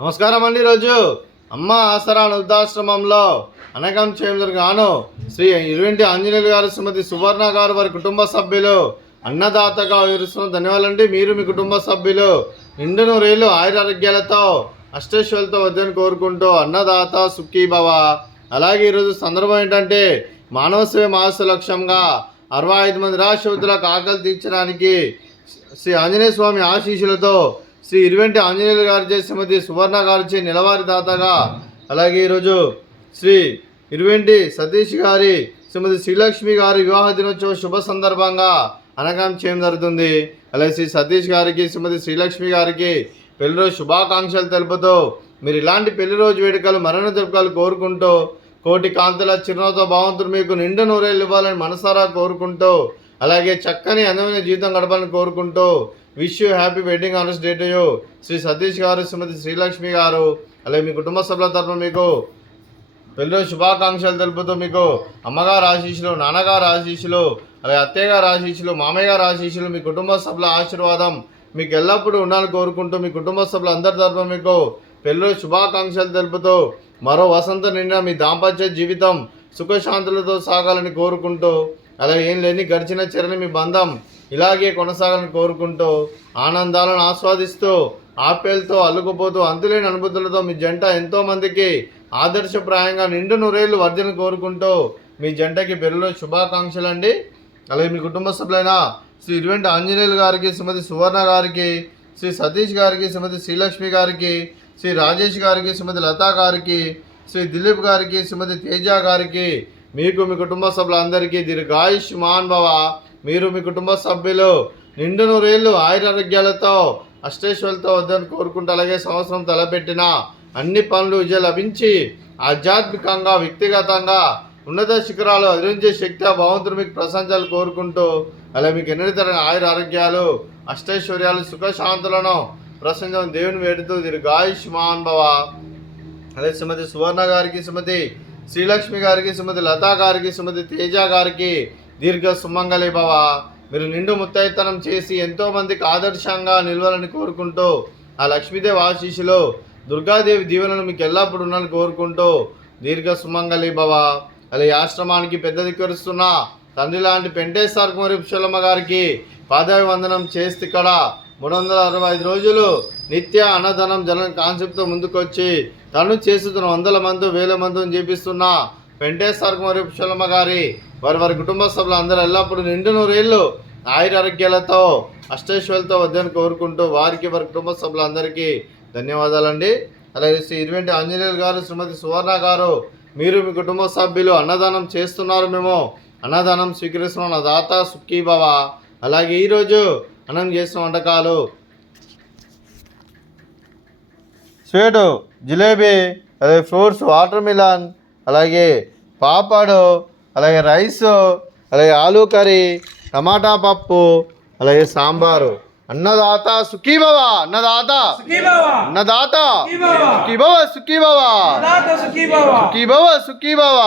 నమస్కారం అండి. ఈరోజు అమ్మ ఆసరా వృద్ధాశ్రమంలో అనగం చేయగాను శ్రీ ఇరువెంటి ఆంజనేయులు గారు, శ్రీమతి సువర్ణ గారు, వారి కుటుంబ సభ్యులు అన్నదాతగా వివరిస్తున్న ధన్యవాదాలండి. మీరు మీ కుటుంబ సభ్యులు నిండు నూరేళ్ళు ఆయురారోగ్యాలతో అష్టైశ్వర్యాలతో వద్దని కోరుకుంటూ అన్నదాత సుఖీ భవ. అలాగే ఈరోజు సందర్భం ఏంటంటే మానవ సేవ మాస లక్ష్యంగా 65 మంది రాష్ట్రపతులకు ఆకలి తీర్చడానికి శ్రీ ఆంజనేయ స్వామి ఆశీస్సులతో శ్రీ ఇరువెంటి ఆంజనేయులు గారి, శ్రీమతి సువర్ణ గారిచే నెలవారి దాతగా, అలాగే ఈరోజు శ్రీ ఇరువెంటి సతీష్ గారి, శ్రీమతి శ్రీలక్ష్మి గారి వివాహ దినోత్సవ శుభ సందర్భంగా అనగం చేయడం జరుగుతుంది. అలాగే శ్రీ సతీష్ గారికి, శ్రీమతి శ్రీలక్ష్మి గారికి పెళ్లి రోజు శుభాకాంక్షలు తెలుపుతూ మీరు ఇలాంటి పెళ్లి రోజు వేడుకలు మరణ జరుపుకోవాలి కోరుకుంటూ, కోటి కాంతుల చిరునవ్వుతో భగవంతుడు మీకు నిండు నూరేళ్ళు ఇవ్వాలని మనసారా కోరుకుంటూ, అలాగే చక్కని అందమైన జీవితం గడపాలని కోరుకుంటూ wish you happy wedding anniversary day to you Shri Satish గారు, శ్రీమతి శ్రీలక్ష్మి గారు. అలాగే మీ కుటుంబ సభ్యుల తరఫున మీకు పెళ్లి శుభాకాంక్షలు తెలుపుతూ మీకు అమ్మగారు ఆశీస్సులు, నాన్నగారు ఆశీస్సులు, అలాగే అత్తయ్య గారు ఆశీస్సులు, మామయ్య గారు ఆశీస్సులు, మీ కుటుంబ సభ్యుల ఆశీర్వాదం మీకు ఎల్లప్పుడూ ఉండాలని కోరుకుంటూ, మీ కుటుంబ సభ్యులు అందరి తరఫున మీకు పెళ్లి శుభాకాంక్షలు తెలుపుతూ మరో వసంత నిండా మీ దాంపత్య జీవితం సుఖశాంతులతో సాగాలని కోరుకుంటూ, అలాగే ఏం లేని గడిచిన చెరని మీ బంధం ఇలాగే కొనసాగాలని కోరుకుంటూ, ఆనందాలను ఆస్వాదిస్తూ ఆప్యాయలతో అల్లుకుపోతూ అంతులేని అనుభూతులతో మీ జంట ఎంతోమందికి ఆదర్శప్రాయంగా నిండు నూరేళ్లు వర్ధని కోరుకుంటూ మీ జంటకి పెళ్లిలో శుభాకాంక్షలు అండి. అలాగే మీ కుటుంబ సభ్యులైన శ్రీ ఇరువెంటి ఆంజనేయులు గారికి, శ్రీమతి సువర్ణ గారికి, శ్రీ సతీష్ గారికి, శ్రీమతి శ్రీలక్ష్మి గారికి, శ్రీ రాజేష్ గారికి, శ్రీమతి లతా గారికి, శ్రీ దిలీప్ గారికి, శ్రీమతి తేజ గారికి, మీకు మీ కుటుంబ సభ్యులందరికీ దీర్ఘాయుష్మాన్ భవ. మీరు మీ కుటుంబ సభ్యులు నిండు నూరేళ్ళు ఆయురారోగ్యాలతో అష్టైశ్వర్యాలతో వద్దని కోరుకుంటూ, అలాగే సంవత్సరం తలపెట్టిన అన్ని పనులు విజయం లభించి ఆధ్యాత్మికంగా వ్యక్తిగతంగా ఉన్నత శిఖరాలు అధిరించే శక్తి భగవంతుడు మీకు ప్రశంసలు కోరుకుంటూ, అలా మీకు ఎన్ని తరగని ఆయురారోగ్యాలు అష్టైశ్వర్యాలు సుఖశాంతులను ప్రశంసలను దేవుని వేడుతూ దీర్ఘాయుష్మాన్ భవ. అదే శ్రీమతి సువర్ణ గారికి, శ్రీమతి శ్రీలక్ష్మి గారికి, శ్రీమతి లతా గారికి, శ్రీమతి తేజ గారికి దీర్ఘ సుమంగళి భవ. మీరు నిండు ముత్తైతనం చేసి ఎంతోమందికి ఆదర్శంగా నిలవాలని కోరుకుంటూ, ఆ లక్ష్మీదేవి ఆశీస్సులు, దుర్గాదేవి దీవెనలు మీకు ఎల్లప్పుడూ ఉండాలని కోరుకుంటూ దీర్ఘ సుమంగళి భవ. అలాగే ఆశ్రమానికి పెద్ద దిక్కురుస్తున్న తండ్రి లాంటి పెంటేశ్వర కుమారి పుష్పలమ్మ గారికి పాదాభివందనం చేస్తే ఇక్కడ 365 రోజులు నిత్య అన్నదానం జలం కాన్సెప్ట్తో ముందుకొచ్చి తను చేస్తున్న 100 మంది 1000 మందిని చేపిస్తున్న పెంటేశ్వర కుమారి పుష్పలమ్మ గారి, వారి కుటుంబ సభ్యులు అందరూ ఎల్లప్పుడూ నిండు నూరేళ్ళు ఆయురారోగ్యాలతో అష్టైశ్వర్యాలతో వద్దని కోరుకుంటూ వారికి, వారి కుటుంబ సభ్యులందరికీ ధన్యవాదాలండి. అలాగే శ్రీ ఇరువెంటి ఆంజనేయులు గారు, శ్రీమతి సువర్ణ గారు, మీరు మీ కుటుంబ సభ్యులు అన్నదానం చేస్తున్నారు, మేము అన్నదానం స్వీకరిస్తున్న దాత సుఖీ భవ. అలాగే ఈరోజు అన్నం చేసిన వంటకాలు స్వీటు, జిలేబీ, అలాగే ఫ్రూట్స్, వాటర్ మిలన్, అలాగే పాపడు, అలాగే రైసు, అలాగే ఆలూ కర్రీ, టమాటా పప్పు, అలాగే సాంబారు. అన్నదాత సుఖీ భవ. అన్నదాత అన్నదాత సుఖీ భవ, సుఖీ భవ, సుఖీ భవ, సుఖీ భవ.